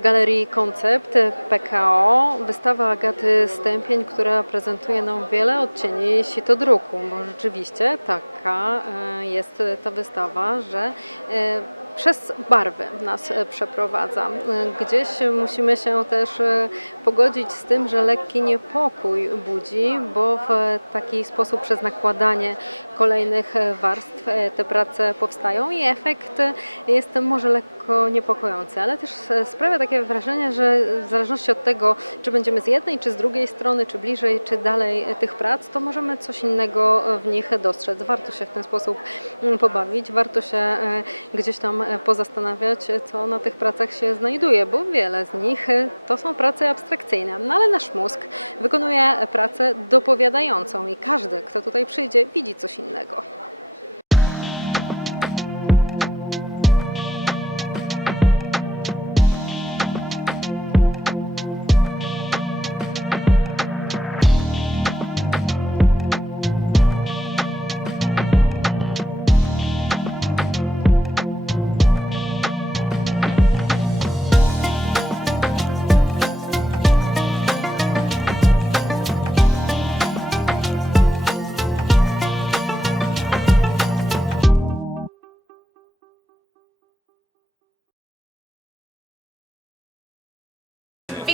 Galerii Koncept PKO wystawa Agaty Stępień, która prezentuje nam wiele odcieni sitodruku, bo rzeczywiście taka e, jest ta wystawa, że e, przez barwy nas e, przeprowadza. E, Gdzieś musimy się też e, pogodzić z tym, że lekki niepokój budzi, bo w taki sposób przez nakładanie kolejnych warstw te prace powstają i efekt jest może lekko niepokojący, ale też sprawia takie wrażenie, że w zależności od tego, czy będziemy z jednej, czy z drugiej strony, czy bliżej, czy dalej tych prac, to możemy coś innego w nich dostrzec. Warto się w ten sposób mm, pobawić, warto się gdzieś tam pozastanawiać, e, co na tych pracach się znajduje, bo wiele z nich e, to są prace abstrakcyjne, no ale nasz mózg wykonuje pracę dopowiadającą i każdy, kto tutaj przyjdzie, widzi coś innego.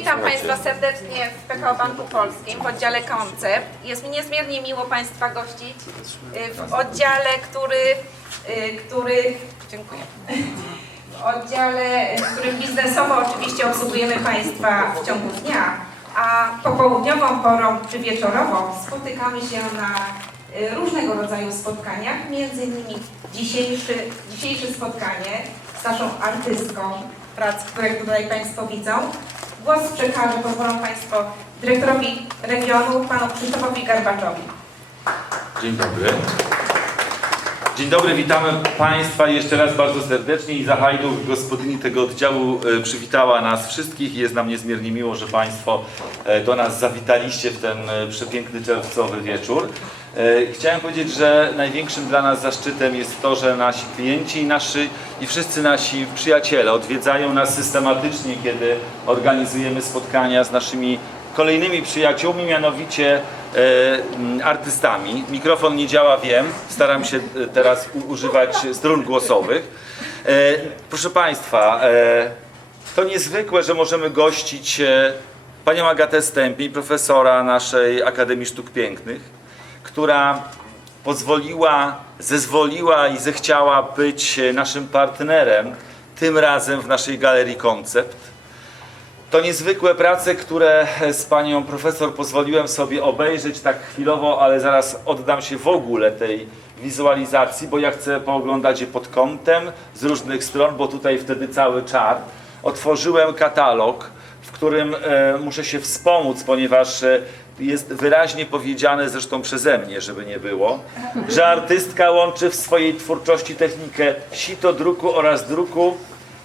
Witam. Państwa serdecznie w PKO Banku Polskim w oddziale Koncept. Jest mi niezmiernie miło Państwa gościć y, w oddziale, który, y, który dziękuję. W oddziale, w którym biznesowo oczywiście obsługujemy Państwa w ciągu dnia, a popołudniową porą czy wieczorową spotykamy się na y, różnego rodzaju spotkaniach, między innymi dzisiejszy, dzisiejsze spotkanie z naszą artystką prac, które tutaj Państwo widzą. Głos przekażę, pozwolą Państwo, dyrektorowi regionu, panu Krzysztofowi Garbaczowi. Dzień dobry. Dzień dobry, witamy Państwa jeszcze raz bardzo serdecznie. Iza Hajduk, gospodyni tego oddziału, e, przywitała nas wszystkich i jest nam niezmiernie miło, że Państwo e, do nas zawitaliście w ten e, przepiękny czerwcowy wieczór. E, Chciałem powiedzieć, że największym dla nas zaszczytem jest to, że nasi klienci nasi i wszyscy nasi przyjaciele odwiedzają nas systematycznie, kiedy organizujemy spotkania z naszymi kolejnymi przyjaciółmi, mianowicie e, artystami. Mikrofon nie działa, wiem, staram się e, teraz używać strun głosowych. Proszę Państwa, to niezwykłe, że możemy gościć panią Agatę Stępień, profesora naszej Akademii Sztuk Pięknych, która pozwoliła, zezwoliła i zechciała być naszym partnerem, tym razem w naszej galerii Koncept. To niezwykłe prace, które z panią profesor pozwoliłem sobie obejrzeć tak chwilowo, ale zaraz oddam się w ogóle tej wizualizacji, bo ja chcę pooglądać je pod kątem z różnych stron, bo tutaj wtedy cały czar. Otworzyłem katalog, w którym e, muszę się wspomóc, ponieważ e, jest wyraźnie powiedziane, zresztą przeze mnie, żeby nie było, że artystka łączy w swojej twórczości technikę sitodruku oraz druku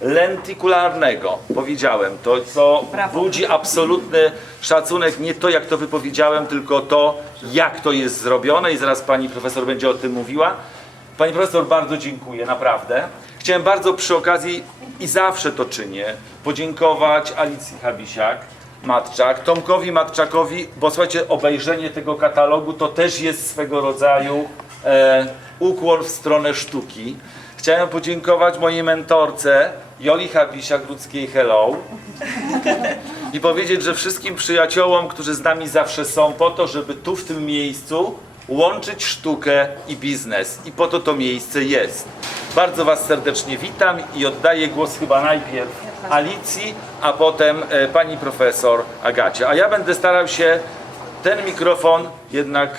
lentikularnego. Powiedziałem to, co budzi absolutny szacunek, nie to jak to wypowiedziałem, tylko to jak to jest zrobione i zaraz pani profesor będzie o tym mówiła. Pani profesor, bardzo dziękuję, naprawdę. Chciałem bardzo przy okazji i zawsze to czynię, podziękować Alicji Habisiak, Matczak, Tomkowi Matczakowi, bo słuchajcie, obejrzenie tego katalogu to też jest swego rodzaju e, ukłon w stronę sztuki. Chciałem podziękować mojej mentorce Joli Habisiak-Ludzkiej Hello i powiedzieć, że wszystkim przyjaciołom, którzy z nami zawsze są po to, żeby tu w tym miejscu łączyć sztukę i biznes. I po to to miejsce jest. Bardzo Was serdecznie witam i oddaję głos chyba najpierw Alicji, a potem e, pani profesor Agacie. A ja będę starał się ten mikrofon jednak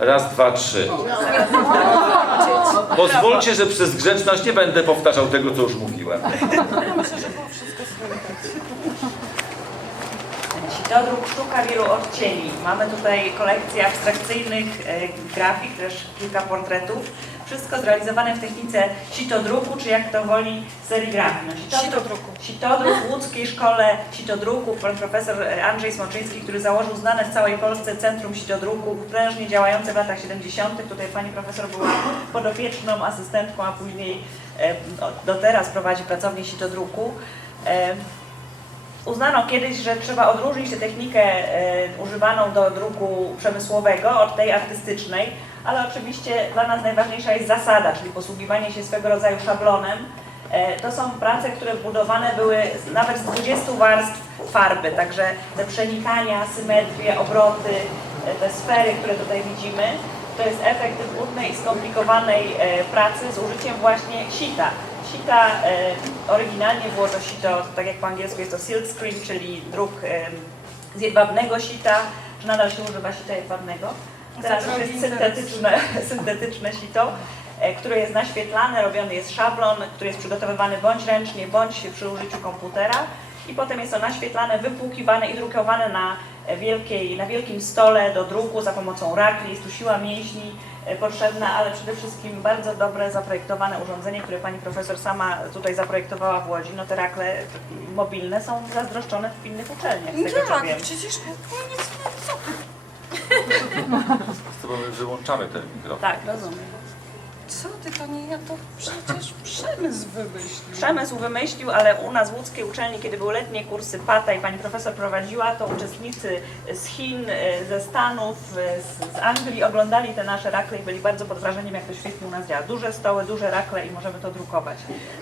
raz, dwa, trzy. Pozwólcie, że przez grzeczność nie będę powtarzał tego, co już mówiłem. Dodruk sztuka wielu odcieni. Mamy tutaj kolekcję abstrakcyjnych e, grafik, też kilka portretów. Wszystko zrealizowane w technice sitodruku, czy jak to woli serigrafii. No, sitodruku. Sitodruk w łódzkiej szkole sitodruku. Pan profesor Andrzej Smoczyński, który założył znane w całej Polsce Centrum Sitodruku, prężnie działające w latach 70. Tutaj pani profesor była podopieczną, asystentką, a później e, do teraz prowadzi pracownię sitodruku. E, Uznano kiedyś, że trzeba odróżnić tę technikę e, używaną do druku przemysłowego od tej artystycznej, ale oczywiście dla nas najważniejsza jest zasada, czyli posługiwanie się swego rodzaju szablonem. E, to są prace, które budowane były nawet z 20 warstw farby, także te przenikania, symetrie, obroty, e, te sfery, które tutaj widzimy, to jest efekt trudnej i skomplikowanej e, pracy z użyciem właśnie sita. Sita, oryginalnie było to sito, tak jak po angielsku jest to silk screen, czyli druk z jedwabnego sita, że nadal się używa sita jedwabnego. Teraz już jest syntetyczne, syntetyczne sito, e, które jest naświetlane, robiony jest szablon, który jest przygotowywany bądź ręcznie, bądź przy użyciu komputera i potem jest to naświetlane, wypłukiwane i drukowane na, e, wielkiej, na wielkim stole do druku za pomocą rakli. Jest tu siła mięśni e, potrzebna, ale przede wszystkim bardzo dobre zaprojektowane urządzenie, które pani profesor sama tutaj zaprojektowała w Łodzi. No te rakle mobilne są zazdroszczone w innych uczelniach, z tego co wiem. przecież co ty? Z tobą wyłączamy ten mikrofon. Tak, rozumiem. Co ty, to nie ja, to przecież przemysł wymyślił. Przemysł wymyślił, ale u nas w łódzkiej uczelni, kiedy były letnie kursy PATA i pani profesor prowadziła, to uczestnicy z Chin, e, ze Stanów, e, z, z Anglii oglądali te nasze rakle i byli bardzo pod wrażeniem, jak to świetnie u nas działa. Duże stoły, duże rakle i możemy to drukować.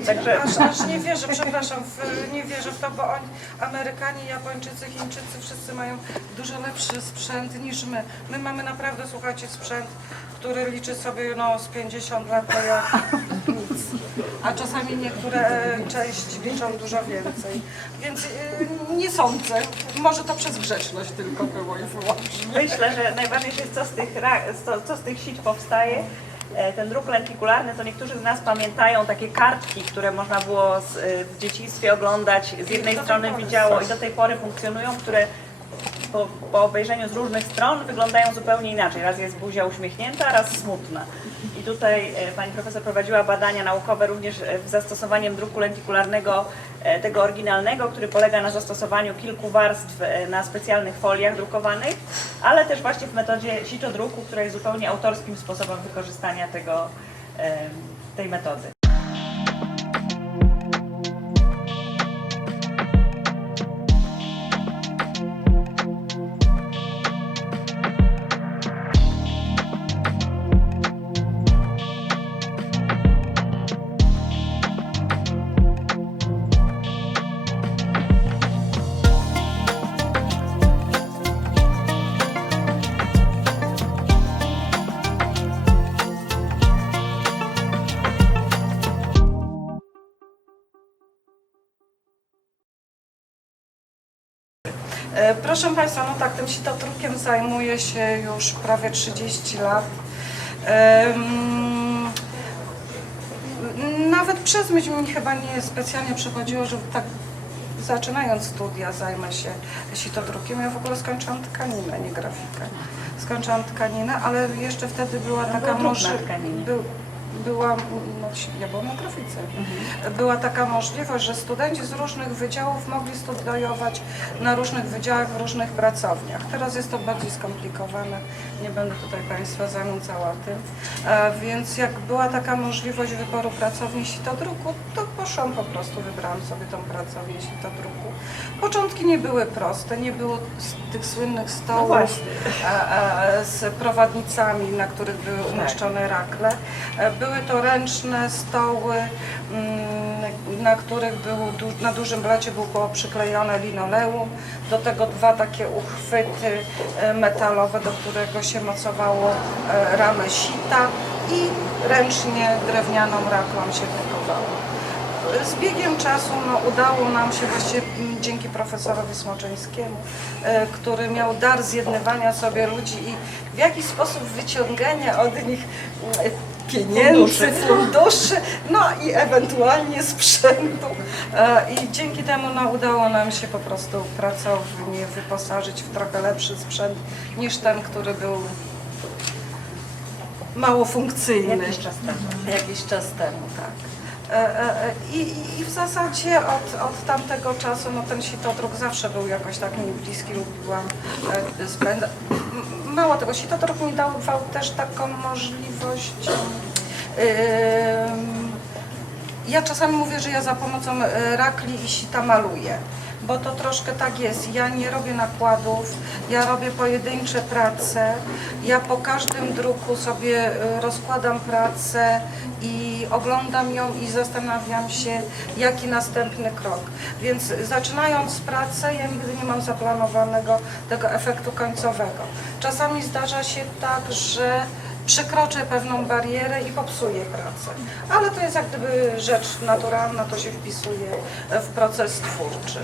Także Aż, aż nie wierzę, przepraszam, w, nie wierzę w to, bo oni, Amerykanie, Japończycy, Chińczycy, wszyscy mają dużo lepszy sprzęt niż my. My mamy naprawdę, słuchajcie, sprzęt, który liczy sobie no, z 50 lat to jak nic. A czasami niektóre e, części liczą dużo więcej. Więc e, nie sądzę. Może to przez grzeczność tylko było i wyłącznie. myślę, że najważniejsze jest, co z tych, co, co z tych sit powstaje. E, Ten druk lentikularny, to niektórzy z nas pamiętają takie kartki, które można było z, w dzieciństwie oglądać. Z jednej strony widziało i do tej pory funkcjonują, które po, po obejrzeniu z różnych stron wyglądają zupełnie inaczej. Raz jest buzia uśmiechnięta, raz smutna. I tutaj e, pani profesor prowadziła badania naukowe również e, z zastosowaniem druku lentikularnego, e, tego oryginalnego, który polega na zastosowaniu kilku warstw e, na specjalnych foliach drukowanych, ale też właśnie w metodzie sitodruku, która jest zupełnie autorskim sposobem wykorzystania tego, e, tej metody. Proszę Państwa, no tak, tym sitotrukiem zajmuję się już prawie 30 lat. Nawet przez myśl mi chyba nie specjalnie przychodziło, że tak zaczynając studia zajmę się sitodrukiem. Ja w ogóle skończyłam tkaninę, nie grafikę. Skończyłam tkaninę, ale jeszcze wtedy była taka tkaninie. Był, była, no, ja byłam na grafice. Była taka możliwość, że studenci z różnych wydziałów mogli studiować na różnych wydziałach, w różnych pracowniach. Teraz jest to bardziej skomplikowane, nie będę tutaj Państwa zanudzała tym. E, więc jak była taka możliwość wyboru pracowni sitodruku, to poszłam po prostu, wybrałam sobie tą pracownię sitodruku. Początki nie były proste, nie było tych słynnych stołów e, e, z prowadnicami, na których były umieszczone rakle. Były to ręczne stoły, mm, na których był, na dużym blacie było przyklejone linoleum, do tego dwa takie uchwyty e, metalowe, do którego się mocowało e, ramę sita i ręcznie drewnianą raklą się drukowało. Z biegiem czasu no, udało nam się dzięki profesorowi Smoczyńskiemu, e, który miał dar zjednywania sobie ludzi i w jakiś sposób wyciągania od nich pieniędzy, funduszy, no i ewentualnie sprzętu. E, I dzięki temu no, udało nam się po prostu pracownię wyposażyć w trochę lepszy sprzęt niż ten, który był mało funkcyjny. Jakiś czas temu. Jakiś czas temu, tak. E, e, e, I, i- w zasadzie od, od tamtego czasu no, ten sitodruk zawsze był jakoś tak mi bliski, lubiłam e, spęd... M- Mało tego, sitodruk mi dawał też taką możliwość... ja czasami mówię, że ja za pomocą rakli i sita maluję, bo to troszkę tak jest. Ja nie robię nakładów, ja robię pojedyncze prace. Ja po każdym druku sobie y, rozkładam pracę i oglądam ją i zastanawiam się, jaki następny krok. Więc zaczynając pracę, ja nigdy nie mam zaplanowanego tego efektu końcowego. Czasami zdarza się tak, że przekroczę pewną barierę i popsuję pracę. Ale to jest jak gdyby rzecz naturalna, to się wpisuje w proces twórczy.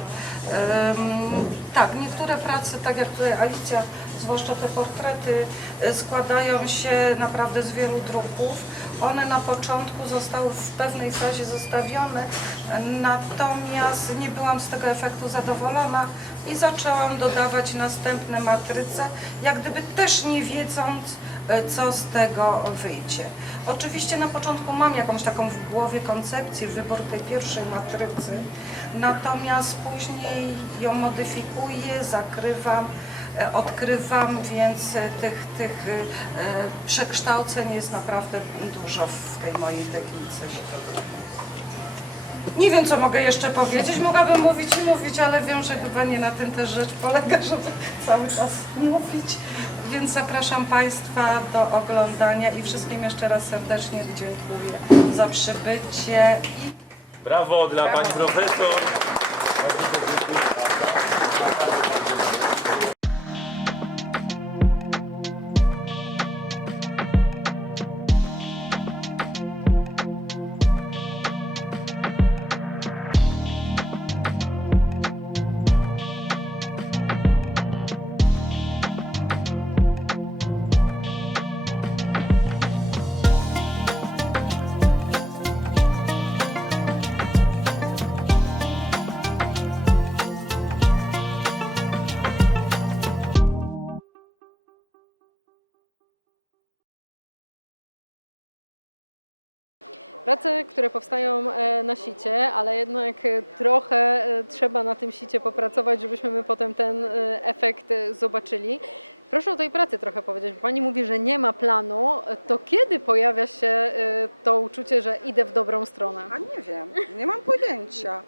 Tak, niektóre prace, tak jak tutaj Alicja, zwłaszcza te portrety, y, składają się naprawdę z wielu druków. One na początku zostały w pewnej fazie zostawione, natomiast nie byłam z tego efektu zadowolona i zaczęłam dodawać następne matryce, jak gdyby też nie wiedząc, e, co z tego wyjdzie. Oczywiście na początku mam jakąś taką w głowie koncepcję, wybór tej pierwszej matrycy, natomiast później ją modyfikuję, zakrywam, e, odkrywam, więc e, tych, tych e, e, przekształceń jest naprawdę dużo w tej mojej technice. Nie wiem, co mogę jeszcze powiedzieć. Mogłabym mówić i mówić, ale wiem, że chyba nie na tym też rzecz polega, żeby cały czas mówić. Więc zapraszam Państwa do oglądania i wszystkim jeszcze raz serdecznie dziękuję za przybycie. I Brawo dla pani profesor. Prace, które powstają e, na sicie, ale jednak e, trochę e, trzeba na tym sicie popracować, żebyśmy my potem ten efekt zobaczyli. Proszę o tej pracy trochę powiedzieć. Pani mówi, że nie ma planu. To kiedy pojawia się e, to uczucie, że idę w dobrą stronę? A nie wiem, nie mam pojęcia.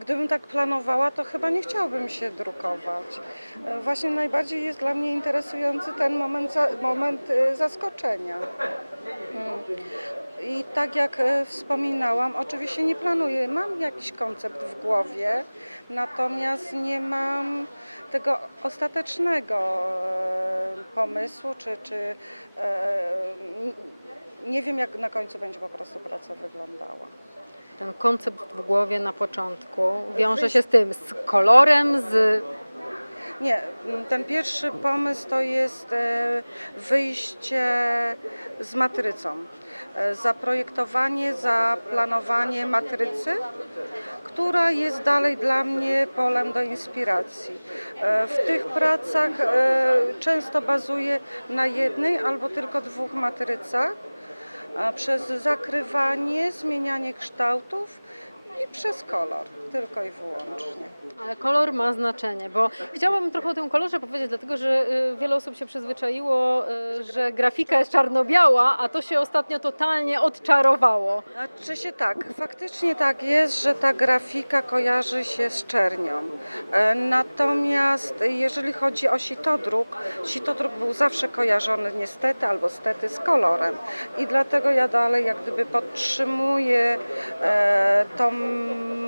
Gdybym tak planowała, to chyba nie chciałbym się drukować. E, Właśnie najbardziej jest dla mnie interesujący ten moment, moment e, zaskoczenia. Mm. I tak jak e, wspominałam, oczywiście nie planuję, mam jakiś koncept w głowie, natomiast nie mam tego ostatecznego pomysłu, czy, czy e, nie wiem, jak na końcu będzie po prostu praca wyglądała. Ten koncept w głowie na początku wiąże się z tym, z kolorem, z Nie, m, ten pierwszy pomysł to jest e, wyjście z matrycą. E, Zaprojektowanie, zaplanowanie matrycy, która jest dalej dla mnie polem do inspiracji. E, W tych pracach często bazuję na jednej albo tylko dwóch matrycach. Przez zakrywanie, zmienianie kształtów i przez kolor, tylko i wyłącznie. Ale kolor ma znaczenie, bo chciałabym trochę o tym kolorze powiedzieć, dlatego że y, wiele osób się przyzwyczaiło, y, że grafika jest czarno-biała, a to się ostatnio totalnie odczarowało. Znaczy się tak, faktycznie tak jest, że ta grafika kojarzy się z czernią. E, Natomiast jeżeli chodzi o sitodruk, sitodruk był zawsze kojarzony niestety albo stety z kolorem. I dlatego ja dalej jak gdyby podtrzymuję e, tą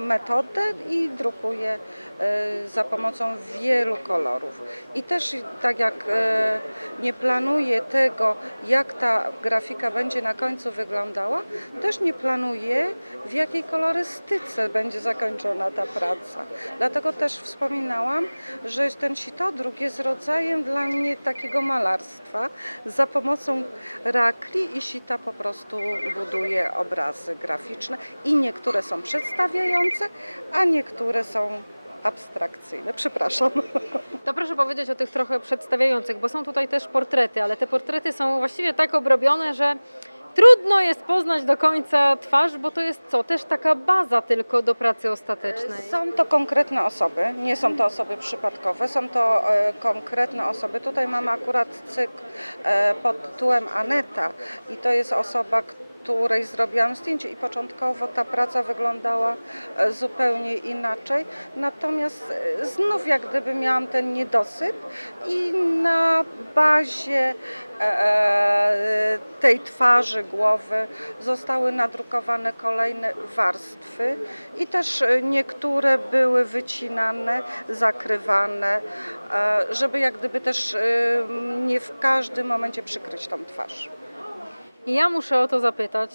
metodę i drukuję e, za pomocą wielu kolorów. I też tak jak e, nie planuję tego, jak ta grafika będzie na końcu wyglądała, też nie planuję, w jakiej kolorystyce będzie zakończona ta praca. Dlatego też wspominałam, że ten sitodruk jest rodzajem dla mnie takiego malarstwa. Za pomocą rakli i sita po prostu buduję obrazy graficzne i niektóre są przedstawiające, a niektóre są abstrakcyjne. Przepraszam. To proszę powiedzieć o tych trochę przedstawiających, bo są tutaj też portrety, ale te portrety są właściwie tak obrobione, że trudno jest poznać do końca twarz, bo to jest co? Też taka baza tylko do pracy ostatecznej. Są to konkretne osoby, nie są to osoby przypadkowe, są to e, konkretne osoby. Tutaj mamy akurat cykl e, pod tytułem Aneta i to jest osoba, której zrobiłam zdjęcie i początkowo ta praca wyglądała e, zupełnie inaczej. Natomiast e, znów jak gdyby miałam ten niedosyt i na bazie e, tej twarzy, głowy zostały nadrukowane kolejne warstwy i też niektóre były wycinane, zakrywane, żeby jak gdyby też nie w każdym momencie przykryć tą twarz. I ja muszę o to zapytać,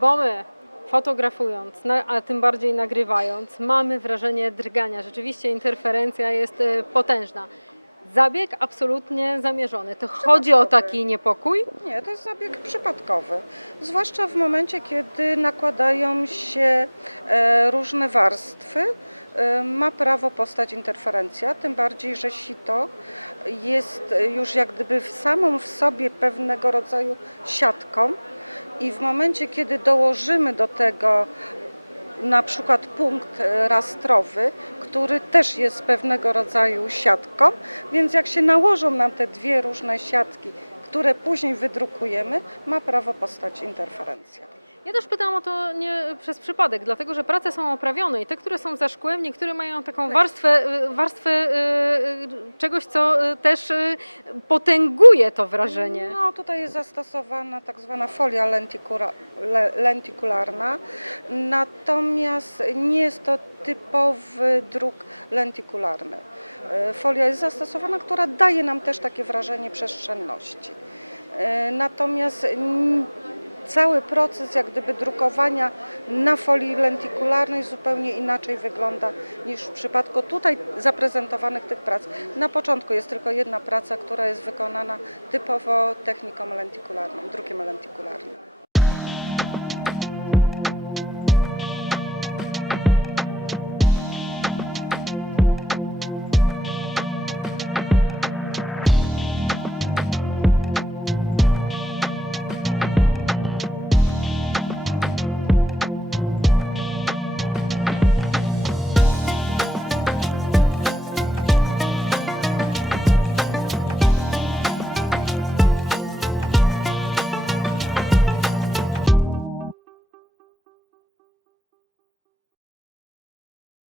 bo my fotografując, a tym bardziej nagrywając, mamy wrażenie drgania. Rzeczywiście interferencja jest e, potężna. Zabieg absolutnie zamierzony. To chodzi o taki niepokój? Nie, to jest zabieg przypadkowy. Zwłaszcza w momencie, kiedy nakładają się e, różne warstwy, e, ma prawo powstać interferencja, tym bardziej, że sito jest już jak gdyby w samą w sobie pewnego rodzaju siatką i w momencie, kiedy dołożymy do tego na przykład punkt e, rastrowy, który też jest pewnego rodzaju siatką, więc jak się nałożą nam te dwie różne siatki, które później wydrukujemy, ma prawo powstać interferencja. Ja też pytałam o to nie przez przypadek, dlatego że prace są oprawione i te, które są za szkłem, niektóre mają taką warstwę, y, warstwę y, czegoś, co y, też potęguje to wrażenie. No tutaj jest zastosowana tak zwana folia lentikularna, natomiast nie jest to typowy druk lentikularny. Folia jest zastosowana, która daje nam też takie wrażenie przestrzenności. Natomiast cały proces jak gdyby drukowania na folii lentikularnej zupełnie inaczej wygląda niż w przypadku tutaj zaprezentowanych tych prac. Na początku jest tylko jedna praca, która jest wykonana typowo techniką lentikularną, drukiem lentikularnym.